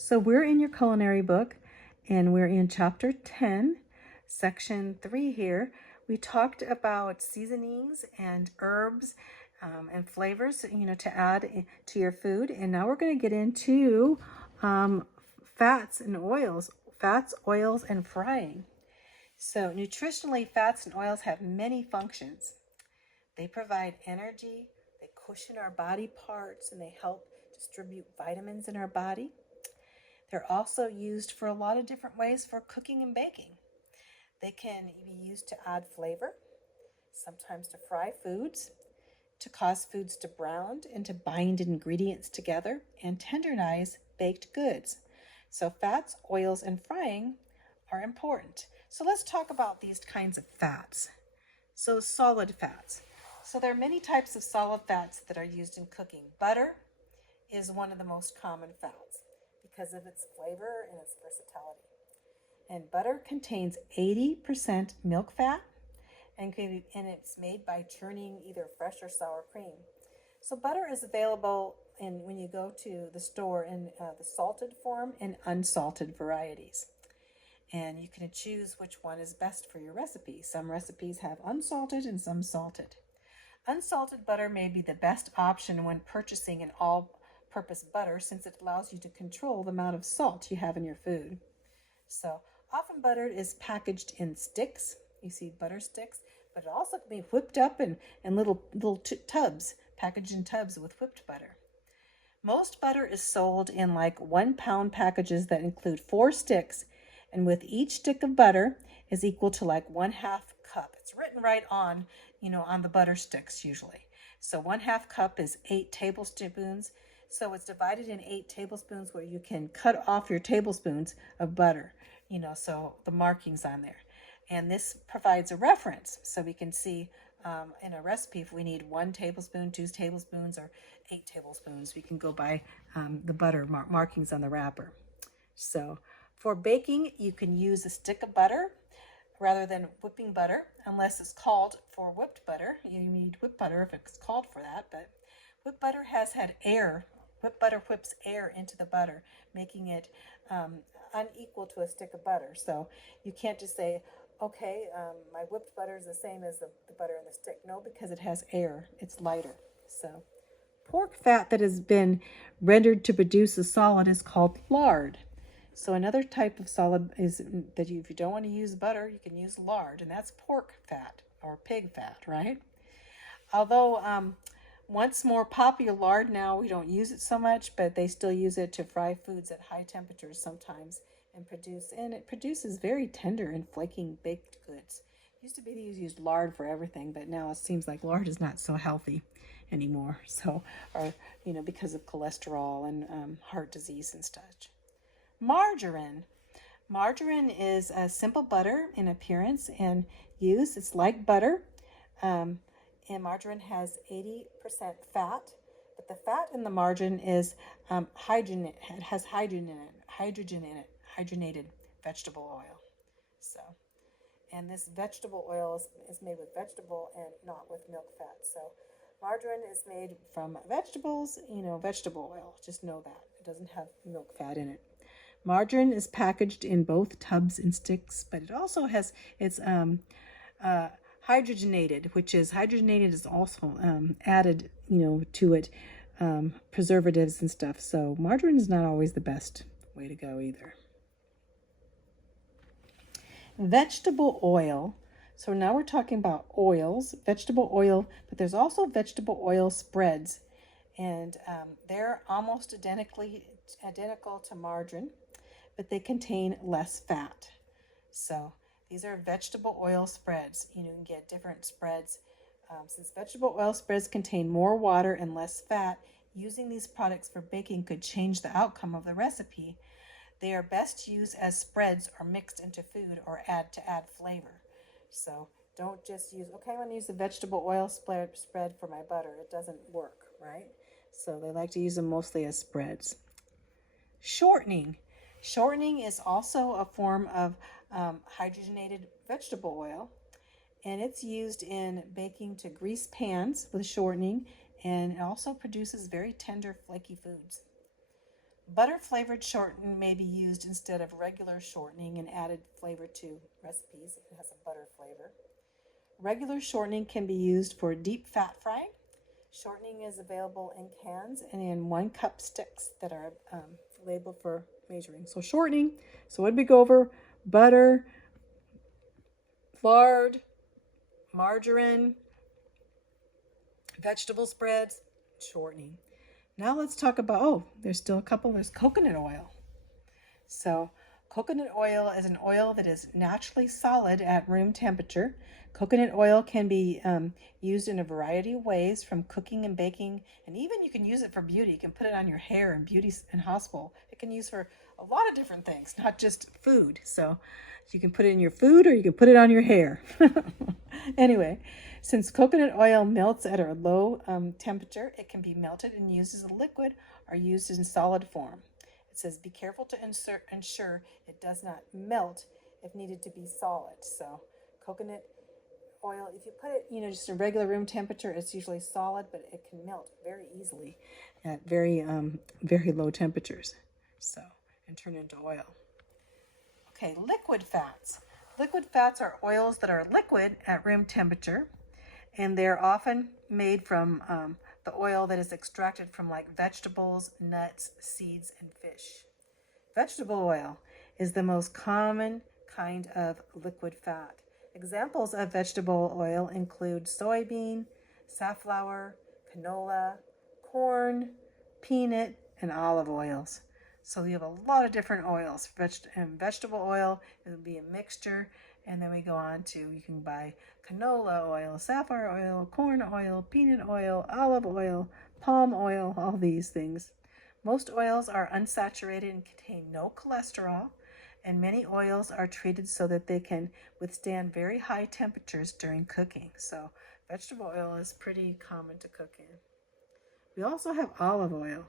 So we're in your culinary book and we're in chapter 10, section 3 here. We talked about seasonings and herbs and flavors, to add to your food. And now we're going to get into fats and oils, and frying. So nutritionally, fats and oils have many functions. They provide energy, they cushion our body parts, and they help distribute vitamins in our body. They're also used for a lot of different ways for cooking and baking. They can be used to add flavor, sometimes to fry foods, to cause foods to brown and to bind ingredients together, and tenderize baked goods. So fats, oils, and frying are important. So let's talk about these kinds of fats. So solid fats. So there are many types of solid fats that are used in cooking. Butter is one of the most common fats because of its flavor and its versatility. And butter contains 80% milk fat, and it's made by churning either fresh or sour cream. So butter is available when you go to the store in the salted form and unsalted varieties. And you can choose which one is best for your recipe. Some recipes have unsalted and some salted. Unsalted butter may be the best option when purchasing an all-purpose butter, since it allows you to control the amount of salt you have in your food. So often butter is packaged in sticks. You see butter sticks, but it also can be whipped up in little tubs, packaged in tubs with whipped butter. Most butter is sold in like 1 pound packages that include 4 sticks, and with each stick of butter is equal to like 1/2 cup. It's written right on, on the butter sticks usually. So 1/2 cup is 8 tablespoons. So it's divided in 8 tablespoons where you can cut off your tablespoons of butter, so the markings on there. And this provides a reference so we can see in a recipe if we need 1 tablespoon, 2 tablespoons, or 8 tablespoons. We can go by the butter markings on the wrapper. So for baking, you can use a stick of butter rather than whipping butter, unless it's called for whipped butter. You need whipped butter if it's called for that, but whipped butter has had air. Whipped butter whips air into the butter, making it unequal to a stick of butter. So you can't just say, okay, my whipped butter is the same as the butter in the stick. No, because it has air. It's lighter. So pork fat that has been rendered to produce a solid is called lard. So another type of solid is that if you don't want to use butter, you can use lard, and that's pork fat or pig fat, right? Although once more popular, lard now, we don't use it so much, but they still use it to fry foods at high temperatures sometimes and it produces very tender and flaking baked goods. It used to be they used lard for everything, but now it seems like lard is not so healthy anymore. So, or because of cholesterol and heart disease and such. Margarine. Margarine is a simple butter in appearance and use. It's like butter, and margarine has 80% fat, but the fat in the margarine is hydrogen. It has hydrogen in it, hydrogenated vegetable oil. So, and this vegetable oil is made with vegetable and not with milk fat. So, margarine is made from vegetables. Vegetable oil. Just know that it doesn't have milk fat in it. Margarine is packaged in both tubs and sticks, but it also has hydrogenated, which is hydrogenated is also added, to it, preservatives and stuff. So margarine is not always the best way to go either. Vegetable oil. So now we're talking about oils, vegetable oil, but there's also vegetable oil spreads, and they're almost identical to margarine, but they contain less fat. So these are vegetable oil spreads. You can get different spreads. Since vegetable oil spreads contain more water and less fat, using these products for baking could change the outcome of the recipe. They are best used as spreads or mixed into food or to add flavor. So don't just use, okay, I'm going to use a vegetable oil spread for my butter. It doesn't work, right? So they like to use them mostly as spreads. Shortening. Shortening is also a form of hydrogenated vegetable oil, and it's used in baking to grease pans with shortening, and it also produces very tender, flaky foods. Butter flavored shortening may be used instead of regular shortening and added flavor to recipes if it has a butter flavor. Regular shortening can be used for deep fat frying. Shortening is available in cans and in 1 cup sticks that are labeled for measuring. So shortening, so what did we go over? Butter, lard, margarine, vegetable spreads, shortening. Now let's talk about, there's still a couple. There's coconut oil. So coconut oil is an oil that is naturally solid at room temperature. Coconut oil can be used in a variety of ways, from cooking and baking, and even you can use it for beauty. You can put it on your hair in beauty and hospital. It can use for a lot of different things, not just food. So you can put it in your food or you can put it on your hair. Anyway, since coconut oil melts at a low temperature, it can be melted and used as a liquid or used in solid form. It says be careful to ensure it does not melt if needed to be solid. So coconut oil, if you put it, just a regular room temperature, it's usually solid, but it can melt very easily at very low temperatures. So, and turn into oil. Okay, liquid fats. Liquid fats are oils that are liquid at room temperature, and they're often made from the oil that is extracted from like vegetables, nuts, seeds, and fish. Vegetable oil is the most common kind of liquid fat. Examples of vegetable oil include soybean, safflower, canola, corn, peanut, and olive oils. So you have a lot of different oils. Vegetable oil, it would be a mixture. And then we go on to, you can buy canola oil, safflower oil, corn oil, peanut oil, olive oil, palm oil, all these things. Most oils are unsaturated and contain no cholesterol, and many oils are treated so that they can withstand very high temperatures during cooking. So vegetable oil is pretty common to cook in. We also have olive oil,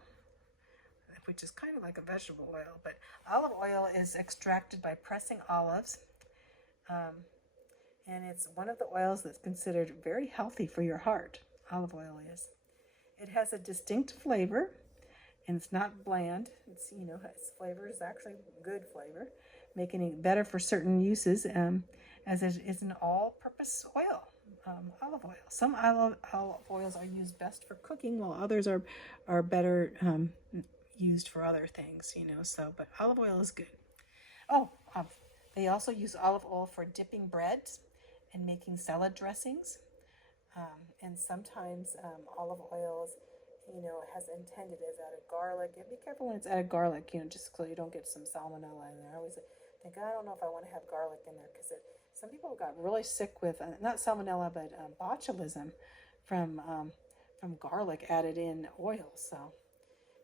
which is kind of like a vegetable oil, but olive oil is extracted by pressing olives, and it's one of the oils that's considered very healthy for your heart. Olive oil is. It has a distinct flavor, and it's not bland. Its flavor is actually good flavor, making it better for certain uses, as it is an all-purpose oil, olive oil. Some olive oils are used best for cooking, while others are better used for other things. But olive oil is good. They also use olive oil for dipping breads and making salad dressings, and sometimes olive oils has intended as added garlic. And be careful when it's added garlic, just so you don't get some salmonella in there. I always think, I don't know if I want to have garlic in there, because some people got really sick with, not salmonella, but botulism from garlic added in oil. So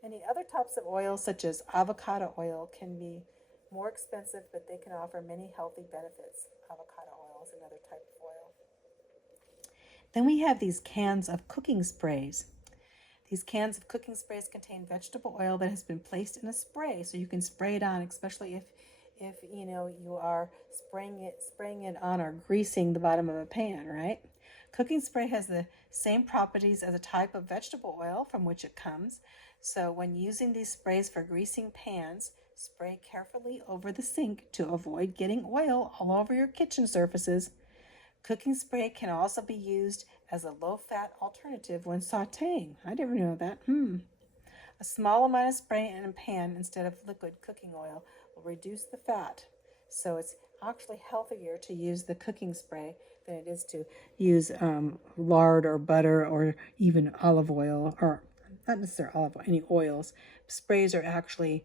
any other types of oils, such as avocado oil, can be more expensive, but they can offer many healthy benefits. Avocado oil is another type of oil. Then we have these cans of cooking sprays. These cans of cooking sprays contain vegetable oil that has been placed in a spray, so you can spray it on, especially if you are spraying it on or greasing the bottom of a pan, right? Cooking spray has the same properties as a type of vegetable oil from which it comes. So when using these sprays for greasing pans, spray carefully over the sink to avoid getting oil all over your kitchen surfaces. Cooking spray can also be used as a low-fat alternative when sautéing. I never knew that. A small amount of spray in a pan instead of liquid cooking oil will reduce the fat. So it's actually healthier to use the cooking spray than it is to use lard or butter or even olive oil, or not necessarily olive oil, any oils. Sprays are actually,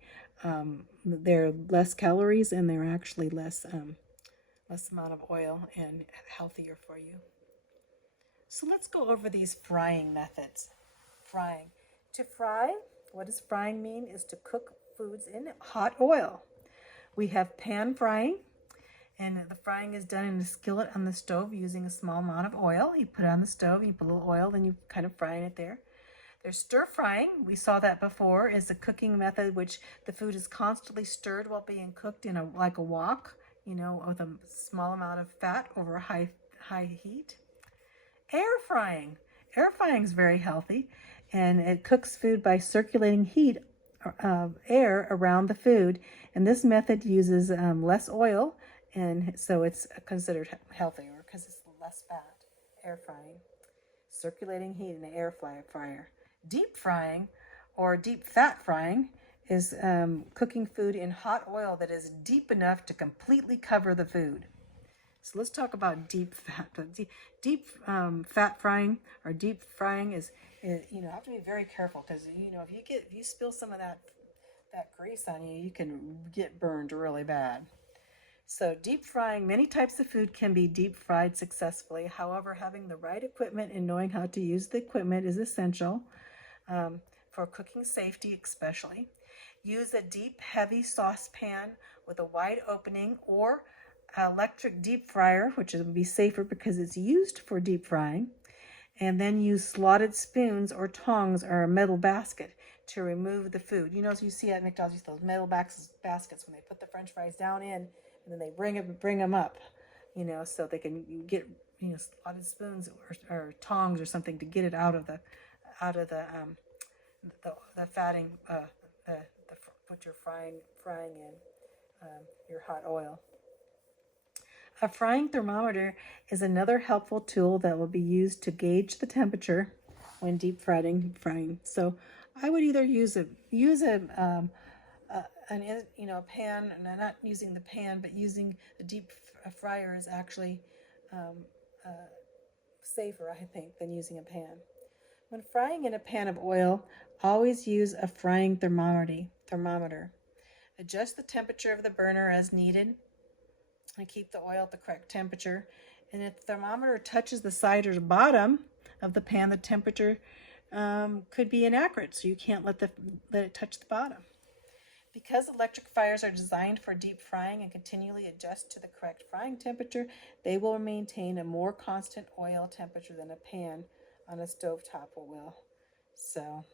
they're less calories, and they're actually less amount of oil and healthier for you. So let's go over these frying methods. Frying. To fry, what does frying mean? Is to cook foods in hot oil. We have pan frying, and the frying is done in a skillet on the stove using a small amount of oil. You put it on the stove, you put a little oil, then you kind of fry it there. There's stir frying. We saw that before, is a cooking method which the food is constantly stirred while being cooked in like a wok, with a small amount of fat over high heat. Air frying. Air frying is very healthy, and it cooks food by circulating heat air around the food, and this method uses less oil, and so it's considered healthier because it's less fat. Air frying, circulating heat in the air fryer. Deep frying, or deep fat frying, is cooking food in hot oil that is deep enough to completely cover the food. So let's talk about deep fat. Deep fat frying or deep frying is have to be very careful because if you spill some of that grease on you, you can get burned really bad. So deep frying, many types of food can be deep fried successfully. However, having the right equipment and knowing how to use the equipment is essential for cooking safety, especially. Use a deep, heavy saucepan with a wide opening, or electric deep fryer, which would be safer because it's used for deep frying. And then use slotted spoons or tongs or a metal basket to remove the food. You you see at McDonald's, those metal baskets when they put the French fries down in, and then they bring them up, so they can get slotted spoons or tongs or something to get it out of the fatting what you're frying in your hot oil. A frying thermometer is another helpful tool that will be used to gauge the temperature when deep frying. So I would either use a pan, and not using the pan, but using the deep fryer is actually safer, I think, than using a pan. When frying in a pan of oil, always use a frying thermometer. Adjust the temperature of the burner as needed and keep the oil at the correct temperature. And if the thermometer touches the side or the bottom of the pan, the temperature could be inaccurate, so you can't let it touch the bottom. Because electric fryers are designed for deep frying and continually adjust to the correct frying temperature, they will maintain a more constant oil temperature than a pan on a stovetop will. So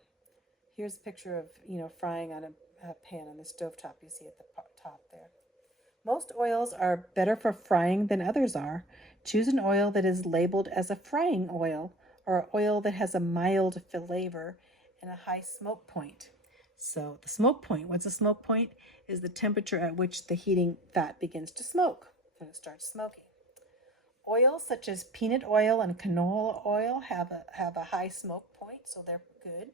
here's a picture of frying on a pan on the stovetop. You see at the top there. Most oils are better for frying than others are. Choose an oil that is labeled as a frying oil, or oil that has a mild flavor and a high smoke point. So the smoke point, what's a smoke point? Is the temperature at which the heating fat begins to smoke, when it starts smoking. Oils such as peanut oil and canola oil have a high smoke point, so they're good,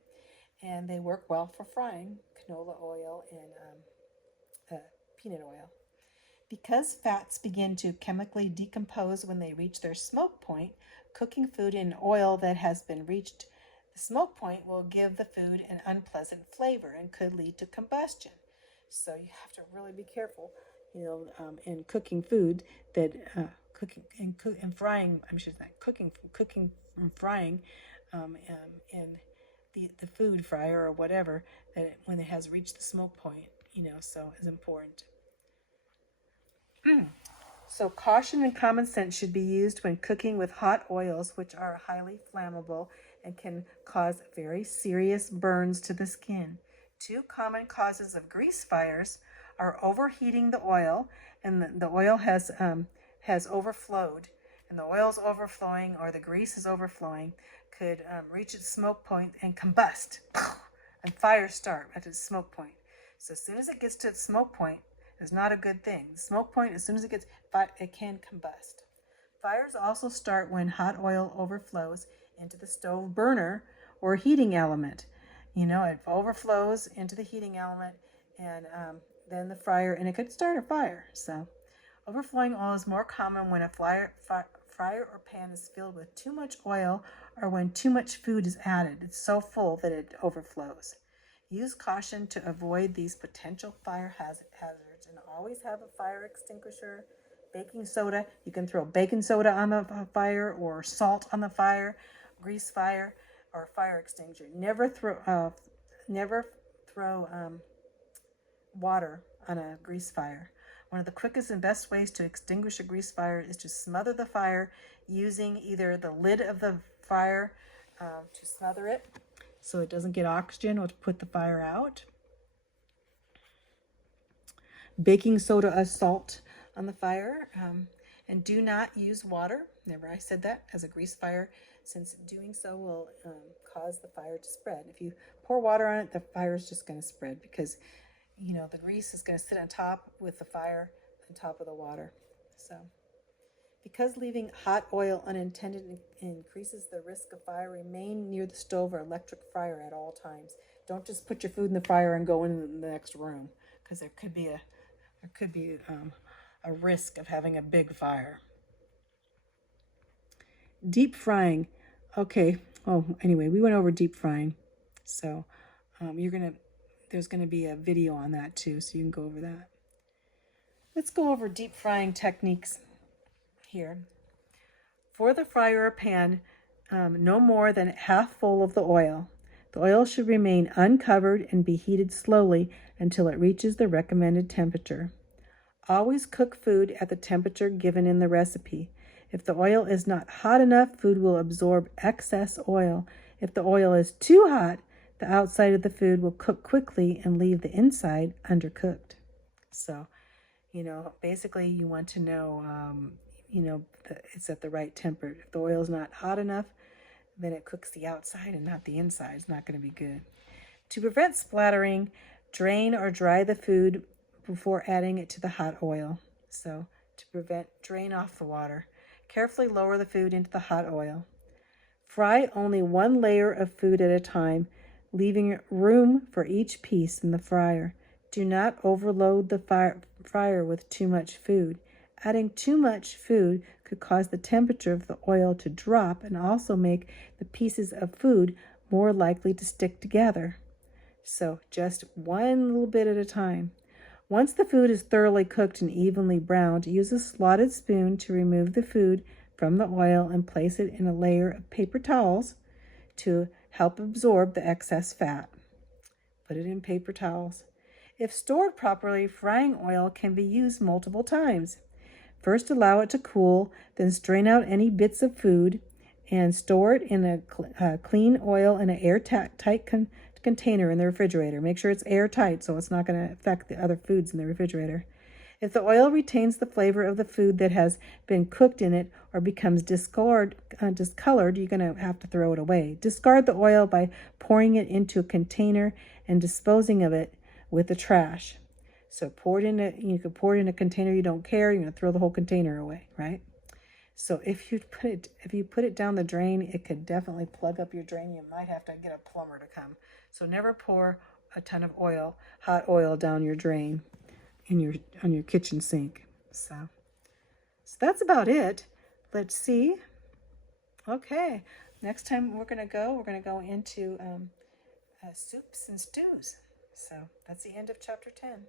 and they work well for frying. Canola oil and peanut oil. Because fats begin to chemically decompose when they reach their smoke point, cooking food in oil that has been reached the smoke point will give the food an unpleasant flavor and could lead to combustion. So you have to really be careful, in cooking food that cooking and frying. I'm sure not cooking and frying in the food fryer or whatever, that when it has reached the smoke point, so is important. So caution and common sense should be used when cooking with hot oils, which are highly flammable and can cause very serious burns to the skin. Two common causes of grease fires are overheating the oil, and the oil has overflowed, and the oil's overflowing or the grease is overflowing could reach its smoke point and combust, and fires start at its smoke point. So as soon as it gets to its smoke point, it's not a good thing. The smoke point, as soon as it can combust. Fires also start when hot oil overflows into the stove burner or heating element. It overflows into the heating element, and then the fryer, and it could start a fire. So overflowing oil is more common when a fryer or pan is filled with too much oil, or when too much food is added. It's so full that it overflows. Use caution to avoid these potential fire hazards, and always have a fire extinguisher. Baking soda, you can throw baking soda on the fire, or salt on the fire, grease fire, or fire extinguisher. Never throw water on a grease fire. One of the quickest and best ways to extinguish a grease fire is to smother the fire using either the lid of the fire to smother it so it doesn't get oxygen, or to put the fire out. Baking soda or salt on the fire, and do not use water. Remember, I said that, as a grease fire, since doing so will cause the fire to spread. If you pour water on it, the fire is just going to spread because, you know, the grease is going to sit on top with the fire on top of the water. So, because leaving hot oil unintended increases the risk of fire, remain near the stove or electric fryer at all times. Don't just put your food in the fryer and go in the next room, because there could be a risk of having a big fire. Deep frying. Okay. Oh, anyway, we went over deep frying. So there's gonna be a video on that too, so you can go over that. Let's go over deep frying techniques here. For the fryer or pan, no more than half full of the oil. The oil should remain uncovered and be heated slowly until it reaches the recommended temperature. Always cook food at the temperature given in the recipe. If the oil is not hot enough, food will absorb excess oil. If the oil is too hot, the outside of the food will cook quickly and leave the inside undercooked. So, basically you want to know, that it's at the right temperature. If the oil is not hot enough, then it cooks the outside and not the inside. It's not going to be good. To prevent splattering, drain or dry the food before adding it to the hot oil. So drain off the water. Carefully lower the food into the hot oil. Fry only one layer of food at a time, leaving room for each piece in the fryer. Do not overload the fryer with too much food. Adding too much food could cause the temperature of the oil to drop and also make the pieces of food more likely to stick together. So just one little bit at a time. Once the food is thoroughly cooked and evenly browned, use a slotted spoon to remove the food from the oil and place it in a layer of paper towels to help absorb the excess fat. Put it in paper towels. If stored properly, frying oil can be used multiple times. First, allow it to cool, then strain out any bits of food and store it in a clean oil in an airtight container in the refrigerator. Make sure it's airtight so it's not going to affect the other foods in the refrigerator. If the oil retains the flavor of the food that has been cooked in it or becomes discolored, you're going to have to throw it away. Discard the oil by pouring it into a container and disposing of it with the trash. So you could pour it in a container you don't care, you're going to throw the whole container away, right? So if you put it down the drain, it could definitely plug up your drain. You might have to get a plumber to come. So never pour a ton of hot oil down your drain on your kitchen sink. So that's about it. Let's see. Okay, next time we're gonna go into soups and stews. So that's the end of chapter 10.